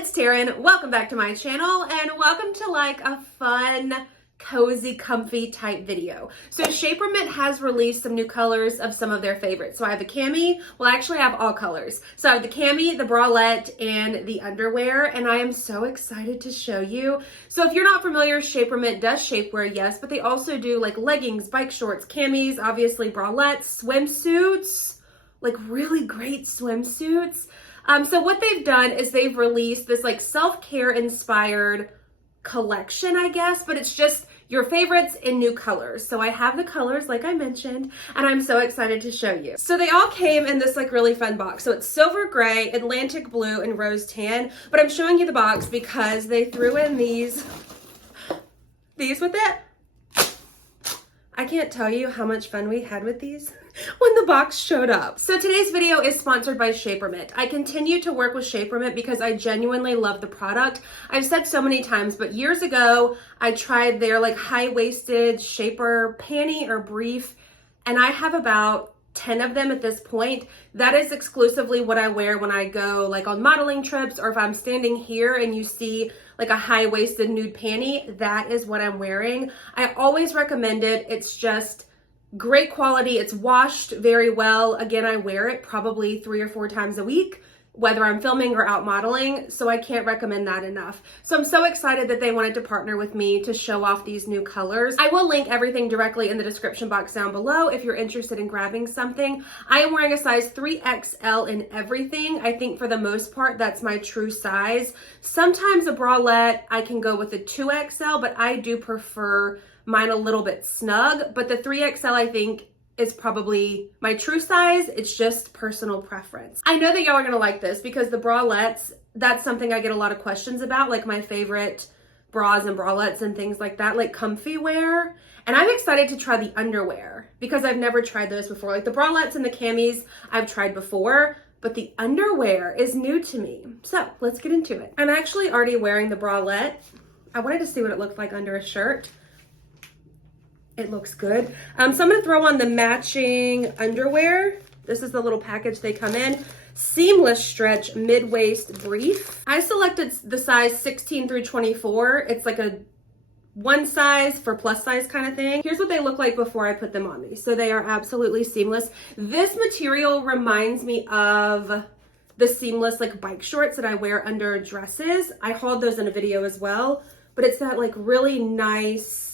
it's Taren. Welcome back to my channel and welcome to like a fun, cozy, comfy type video. So Shapermint has released some new colors of some of their favorites. So I have the Cami, well actually I have all colors. So I have the Cami, the bralette, and the underwear, and I am so excited to show you. So if you're not familiar, Shapermint does shapewear, yes, but they also do like leggings, bike shorts, camis, obviously bralettes, swimsuits, like really great swimsuits. So what they've done is they've released this like self-care inspired collection, I guess, but it's just your favorites in new colors. So I have the colors like I mentioned, and I'm so excited to show you. So they all came in this like really fun box. So it's silver gray, Atlantic blue, and rose tan, but I'm showing you the box because they threw in these with it. I can't tell you how much fun we had with these when the box showed up. So today's video is sponsored by Shapermint. I continue to work with Shapermint because I genuinely love the product. I've said so many times, but years ago, I tried their like high-waisted shaper panty or brief, and I have about 10 of them at this point. That is exclusively what I wear when I go like on modeling trips, or if I'm standing here and you see like a high-waisted nude panty, that is what I'm wearing. I always recommend it. It's just great quality. It's washed very well. Again, I wear it probably 3 or 4 times a week, whether I'm filming or out modeling, so I can't recommend that enough. So I'm so excited that they wanted to partner with me to show off these new colors. I will link everything directly in the description box down below if you're interested in grabbing something. I am wearing a size 3XL in everything. I think for the most part, that's my true size. Sometimes a bralette, I can go with a 2XL, but I do prefer mine a little bit snug, but the 3XL I think is probably my true size. It's just personal preference. I know that y'all are gonna like this because the bralettes, that's something I get a lot of questions about, like my favorite bras and bralettes and things like that, like comfy wear. And I'm excited to try the underwear because I've never tried those before. Like the bralettes and the camis I've tried before, but the underwear is new to me. So let's get into it. I'm actually already wearing the bralette. I wanted to see what it looked like under a shirt. It looks good. So I'm gonna throw on the matching underwear. This is the little package they come in. Seamless stretch mid-waist brief. I selected the size 16 through 24. It's like a one size for plus size kind of thing. Here's what they look like before I put them on me. So they are absolutely seamless. This material reminds me of the seamless like bike shorts that I wear under dresses. I hauled those in a video as well, but it's that like really nice,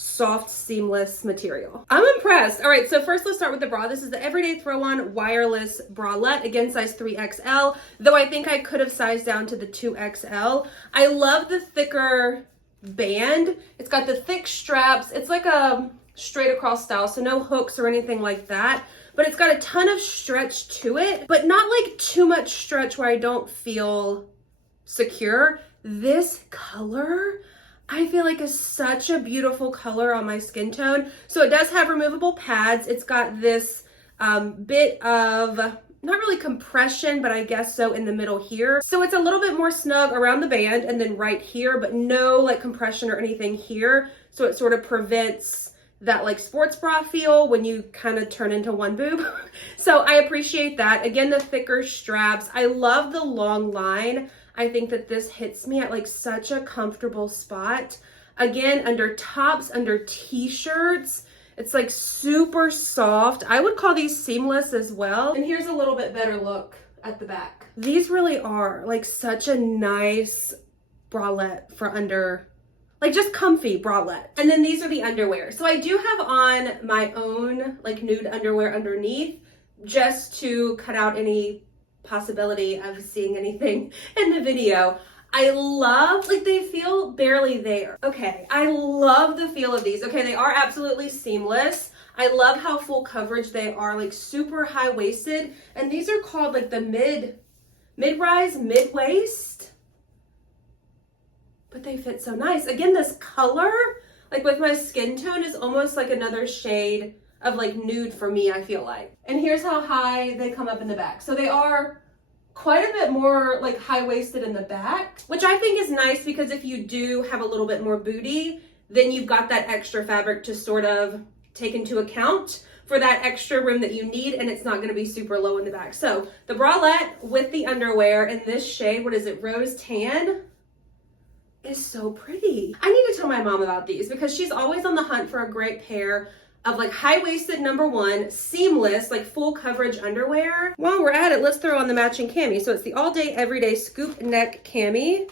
soft, seamless material. I'm impressed. All right, so first let's start with the bra. This is the Everyday Throw-On Wireless Bralette, again, size 3XL, though I think I could have sized down to the 2XL. I love the thicker band. It's got the thick straps. It's like a straight across style, so no hooks or anything like that, but it's got a ton of stretch to it, but not like too much stretch where I don't feel secure. This color, I feel like is such a beautiful color on my skin tone. So it does have removable pads. It's got this bit of, not really compression, but I guess so in the middle here. So it's a little bit more snug around the band and then right here, but no like compression or anything here. So it sort of prevents that like sports bra feel when you kind of turn into one boob. So I appreciate that. Again, the thicker straps. I love the long line. I think that this hits me at like such a comfortable spot. Again, under tops, under t-shirts, it's like super soft. I would call these seamless as well. And here's a little bit better look at the back. These really are like such a nice bralette for under, like just comfy bralette. And then these are the underwear. So I do have on my own like nude underwear underneath just to cut out any possibility of seeing anything in the video. I love, like they feel barely there. Okay, I love the feel of these. Okay, they are absolutely seamless. I love how full coverage they are, like super high-waisted. And these are called like the mid-rise, mid-waist. But they fit so nice. Again, this color, like with my skin tone, is almost like another shade of like nude for me, I feel like. And here's how high they come up in the back. So they are quite a bit more like high-waisted in the back, which I think is nice because if you do have a little bit more booty, then you've got that extra fabric to sort of take into account for that extra room that you need, and it's not going to be super low in the back. So the bralette with the underwear in this shade, what is it, rose tan, is so pretty. I need to tell my mom about these because she's always on the hunt for a great pair of like high-waisted #1, seamless, like full coverage underwear. While we're at it, let's throw on the matching cami. So it's the all day, everyday scoop neck cami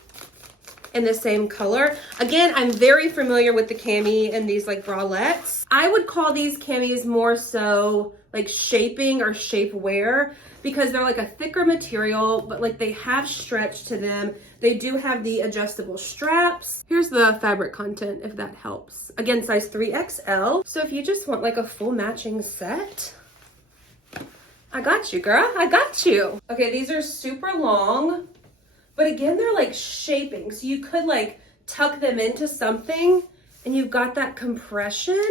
in the same color. Again, I'm very familiar with the cami and these like bralettes. I would call these camis more so like shaping or shapewear because they're like a thicker material, but like they have stretch to them. They do have the adjustable straps. Here's the fabric content if that helps. Again, size 3XL. So if you just want like a full matching set, I got you, girl. I got you. Okay, these are super long, but again, they're like shaping. So you could like tuck them into something and you've got that compression.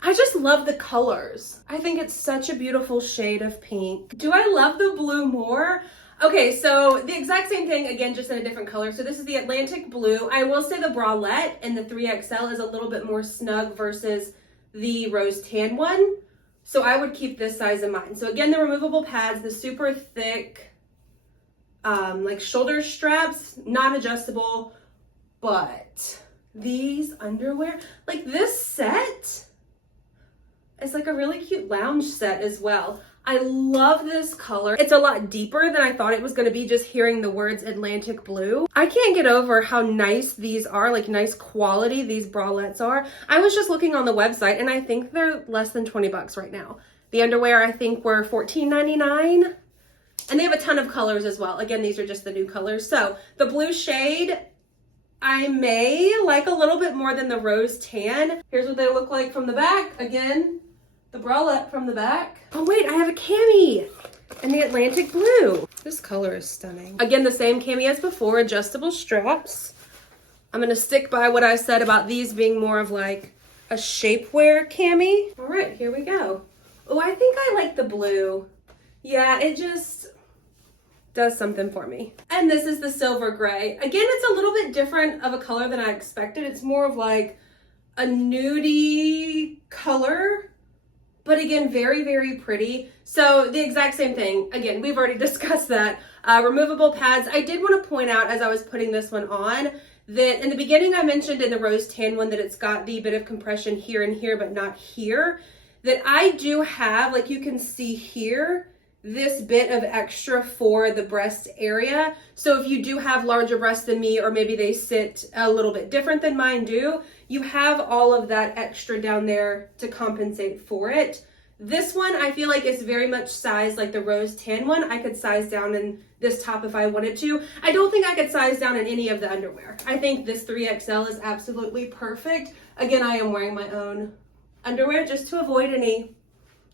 I just love the colors. I think it's such a beautiful shade of pink. Do I love the blue more? Okay, so the exact same thing, again, just in a different color. So this is the Atlantic blue. I will say the bralette in the 3XL is a little bit more snug versus the rose tan one. So I would keep this size in mind. So again, the removable pads, the super thick, like shoulder straps, not adjustable, but these underwear, like this set is like a really cute lounge set as well. I love this color. It's a lot deeper than I thought it was gonna be just hearing the words Atlantic blue. I can't get over how nice these are, like nice quality these bralettes are. I was just looking on the website and I think they're less than 20 bucks right now. The underwear I think were $14.99. And they have a ton of colors as well. Again, these are just the new colors. So the blue shade, I may like a little bit more than the rose tan. Here's what they look like from the back. Again, the bralette from the back. Oh wait, I have a cami and the Atlantic blue. This color is stunning. Again, the same cami as before, adjustable straps. I'm gonna stick by what I said about these being more of like a shapewear cami. All right, here we go. Oh, I think I like the blue. Yeah, it just does something for me. And this is the silver gray. Again, it's a little bit different of a color than I expected. It's more of like a nudie color, but again, very, very pretty. So the exact same thing. Again, we've already discussed that. Removable pads. I did want to point out as I was putting this one on that in the beginning I mentioned in the rose tan one that it's got the bit of compression here and here, but not here. That I do have, like you can see here, this bit of extra for the breast area. So if you do have larger breasts than me, or maybe they sit a little bit different than mine do, you have all of that extra down there to compensate for it. This one I feel like is very much sized like the rose tan one. I could size down in this top if I wanted to. I don't think I could size down in any of the underwear. I think this 3XL is absolutely perfect. Again, I am wearing my own underwear just to avoid any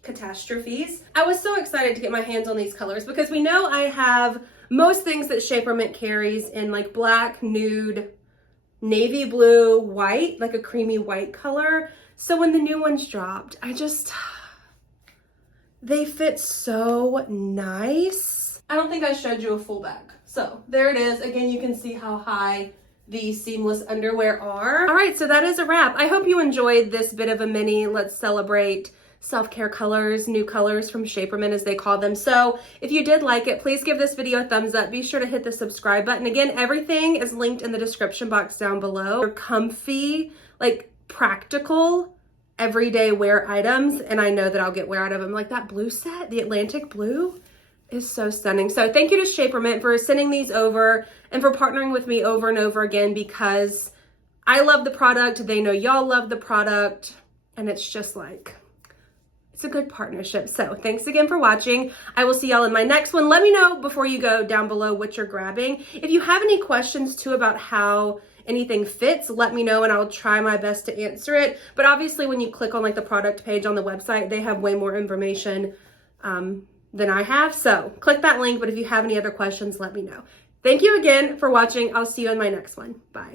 catastrophes. I was so excited to get my hands on these colors because we know I have most things that Shapermint carries in like black, nude, navy blue, white, like a creamy white color. So when the new ones dropped, they fit so nice. I don't think I showed you a full back. So there it is. Again, you can see how high these seamless underwear are. All right, so that is a wrap. I hope you enjoyed this bit of a mini Let's Celebrate self-care colors, new colors from Shapermint as they call them. So if you did like it, please give this video a thumbs up. Be sure to hit the subscribe button. Again, everything is linked in the description box down below. They're comfy, like practical, everyday wear items, and I know that I'll get wear out of them. Like that blue set, the Atlantic blue, is so stunning. So thank you to Shapermint for sending these over and for partnering with me over and over again because I love the product. They know y'all love the product, and it's just like, it's a good partnership. So thanks again for watching. I will see y'all in my next one. Let me know before you go down below what you're grabbing. If you have any questions too about how anything fits, let me know and I'll try my best to answer it. But obviously when you click on like the product page on the website, they have way more information than I have. So click that link. But if you have any other questions, let me know. Thank you again for watching. I'll see you in my next one. Bye.